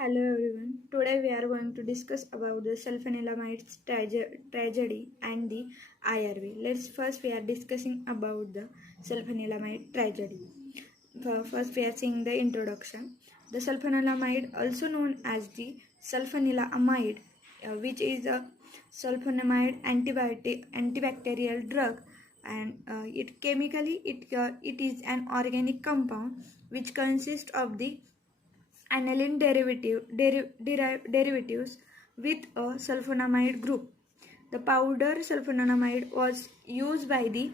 Hello everyone. Today we are going to discuss about the sulfonylamide's tragedy and the IRV. First we are discussing about the sulfonylamide tragedy. First we are seeing the introduction. The sulfonylamide, also known as the sulfonylamide, which is a sulfonamide antibacterial drug, and it is an organic compound which consists of the aniline derivatives with a sulfonamide group. The powder sulfonamide was used by the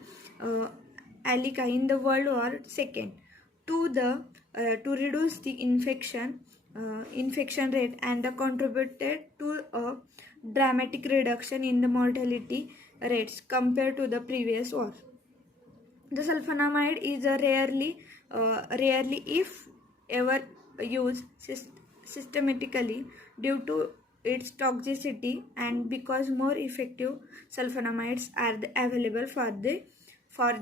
Alica in the World War II to reduce the infection rate, and contributed to a dramatic reduction in the mortality rates compared to the previous war. The sulfonamide is a rarely, if ever, used systematically due to its toxicity, and because more effective sulfonamides are available for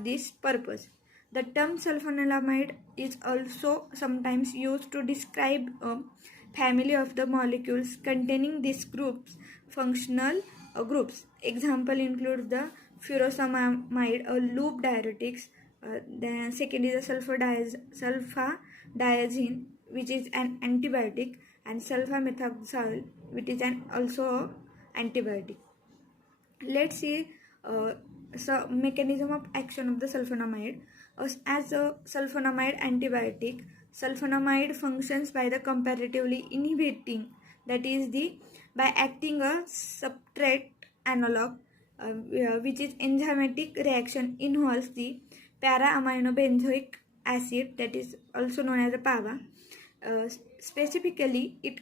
this purpose. The term sulfonylamide is also sometimes used to describe a family of the molecules containing these functional groups. Example includes the furosemide, a loop diuretics. The second is the sulfadiazine, which is an antibiotic, and sulfamethoxazole, which is also antibiotic. Let's see mechanism of action of the sulfonamide. As a sulfonamide antibiotic, sulfonamide functions by the comparatively inhibiting, that is by acting a substrate analog, which is enzymatic reaction involves the para-aminobenzoic acid, that is also known as a PABA. Specifically, it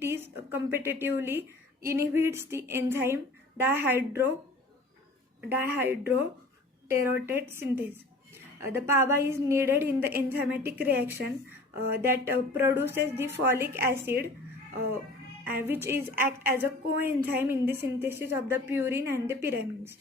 is competitively inhibits the enzyme dihydroterotate synthase. The PABA is needed in the enzymatic reaction that produces the folic acid, which is act as a coenzyme in the synthesis of the purine and the pyrimidines.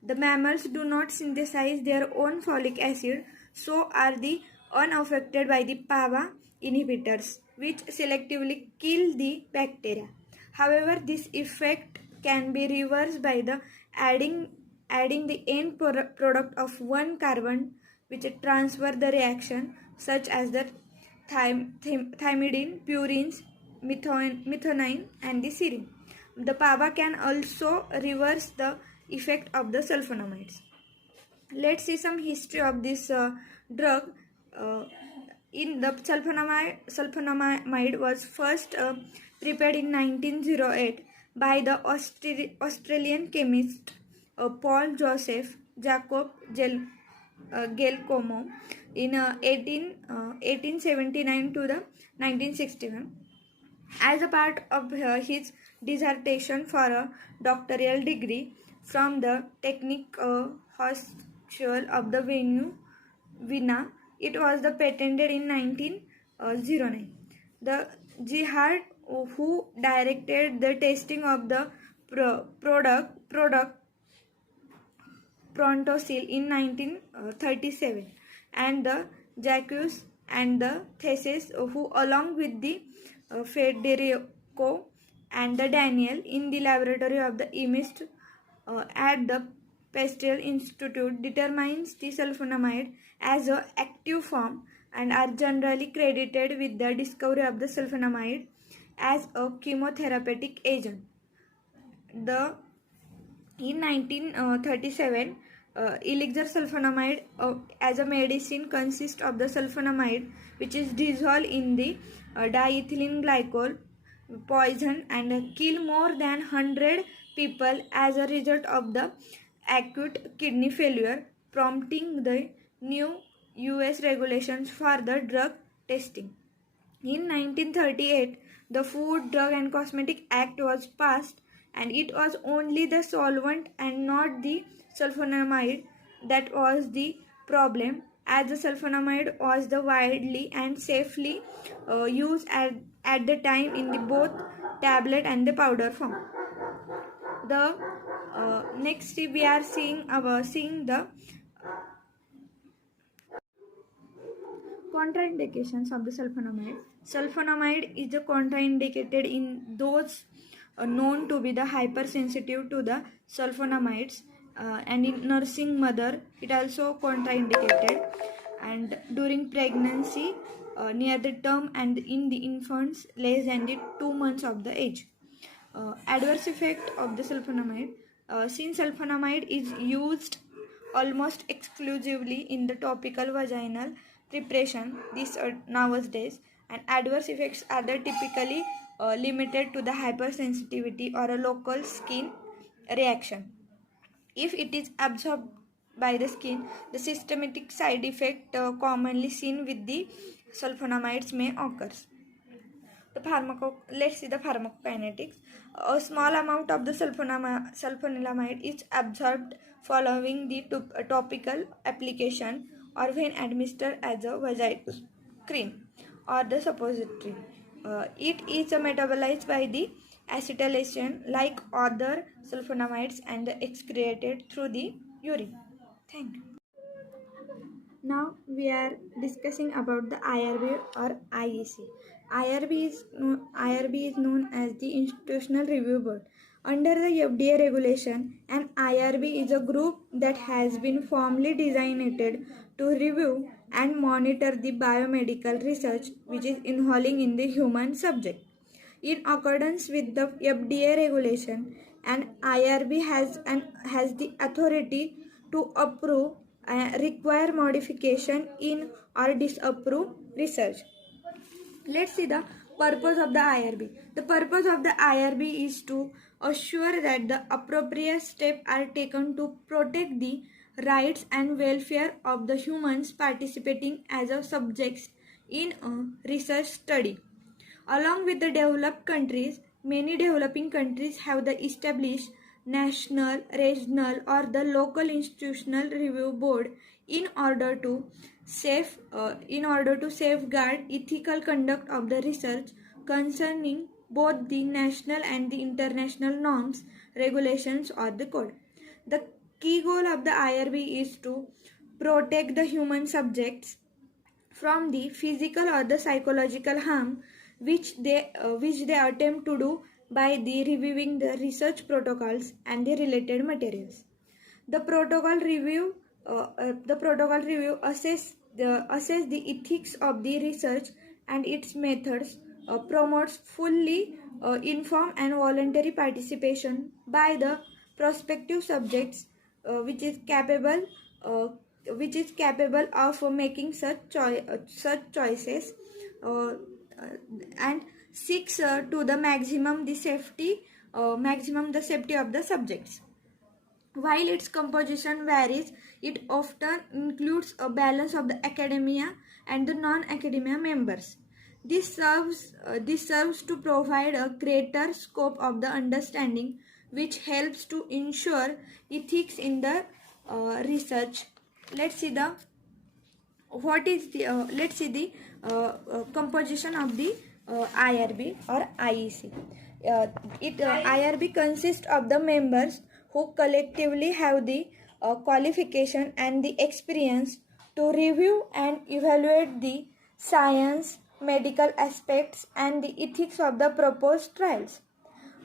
The mammals do not synthesize their own folic acid, so are the unaffected by the PABA inhibitors, which selectively kill the bacteria. However, this effect can be reversed by the adding the end product of one carbon, which transfer the reaction, such as the thymidine, purines, methionine, and the serine. The PABA can also reverse the effect of the sulfonamides. Let's see some history of this drug. In the sulfonamide was first prepared in 1908 by the Australian chemist Paul Joseph Jacob Giacomo in 1879 to the 1961, as a part of his dissertation for a doctoral degree from the Technic Hochschule of the Vienna. It was patented in 1909. The Jihad, who directed the testing of the product Prontosil in 1937, and the Jacques and the Thesis, who along with the Federico and the Daniel in the laboratory of the chemist at the Pasteur Institute, determines the sulfonamide as an active form, and are generally credited with the discovery of the sulfonamide as a chemotherapeutic agent. In 1937, elixir sulfonamide as a medicine consists of the sulfonamide, which is dissolved in the diethylene glycol poison, and kill more than 100 people as a result of the acute kidney failure, prompting the new US regulations for the drug testing. In 1938, the Food, Drug and Cosmetic Act was passed, and it was only the solvent and not the sulfonamide that was the problem, as the sulfonamide was the widely and safely used at the time in the both tablet and the powder form. The next we are seeing the Contraindications of the sulfonamide. Sulfonamide is contraindicated in those known to be the hypersensitive to the sulfonamides, and in nursing mother it also contraindicated, and during pregnancy, near the term, and in the infants less than the 2 months of the age. Adverse effect of the sulfonamide. Since sulfonamide is used almost exclusively in the topical vaginal preparation nowadays, and adverse effects are typically limited to the hypersensitivity or a local skin reaction. If it is absorbed by the skin, the systematic side effect commonly seen with the sulfonamides may occur. Let's see the pharmacokinetics. A small amount of the sulfonilamide is absorbed following the topical application or when administered as a vaginal cream or the suppository. It is metabolized by the acetylation like other sulfonamides and excreted through the urine. Thank you. Now we are discussing about the IRB or IEC. IRB is known as the Institutional Review Board. Under the FDA regulation, an IRB is a group that has been formally designated to review and monitor the biomedical research which is involving in the human subject. In accordance with the FDA regulation, an IRB has the authority to approve and require modification in or disapprove research. Let's see the purpose of the IRB. The purpose of the IRB is to assure that the appropriate steps are taken to protect the rights and welfare of the humans participating as a subjects in a research study. Along with the developed countries, many developing countries have the established national, regional, or the local institutional review board in order to safeguard ethical conduct of the research concerning both the national and the international norms, regulations, or the code. The key goal of the IRB is to protect the human subjects from the physical or the psychological harm which they attempt to do by the reviewing the research protocols and the related materials. The protocol review assess the ethics of the research and its methods, promotes fully informed and voluntary participation by the prospective subjects, which is capable of making such choices, and seeks to the maximum the safety of the subjects. While its composition varies, it often includes a balance of the academia and the non-academia members. This serves to provide a greater scope of the understanding, which helps to ensure ethics in the research. Let's see the composition of the IRB or IEC. IRB consists of the members who collectively have the qualification and the experience to review and evaluate the science, medical aspects, and the ethics of the proposed trials.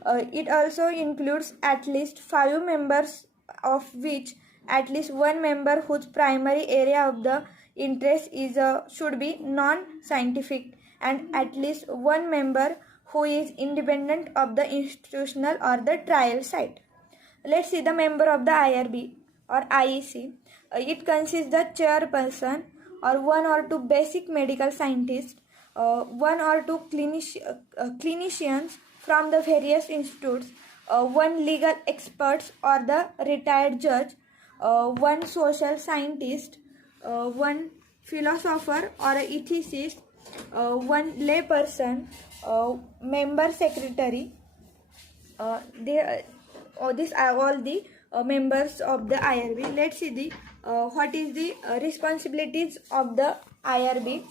It also includes at least 5 members, of which at least one member whose primary area of the interest is should be non-scientific, and at least one member who is independent of the institutional or the trial site. Let's see the member of the IRB or IEC. It consists the chairperson or one or two basic medical scientists, one or two clinicians from the various institutes, one legal expert or the retired judge, one social scientist, one philosopher or an ethicist, one layperson, member secretary. These are all the members of the IRB. Let's see the what is the responsibilities of the IRB.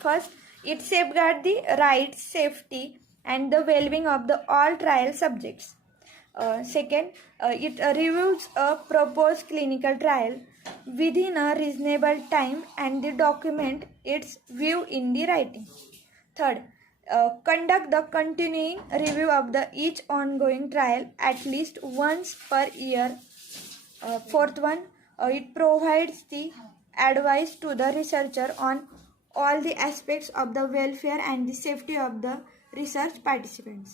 First, it safeguards the rights, safety, and the well-being of the all trial subjects. Second, it reviews a proposed clinical trial within a reasonable time and the document its view in the writing. Third, conduct the continuing review of the each ongoing trial at least once per year. Fourth one, it provides the advice to the researcher on all the aspects of the welfare and the safety of the research participants.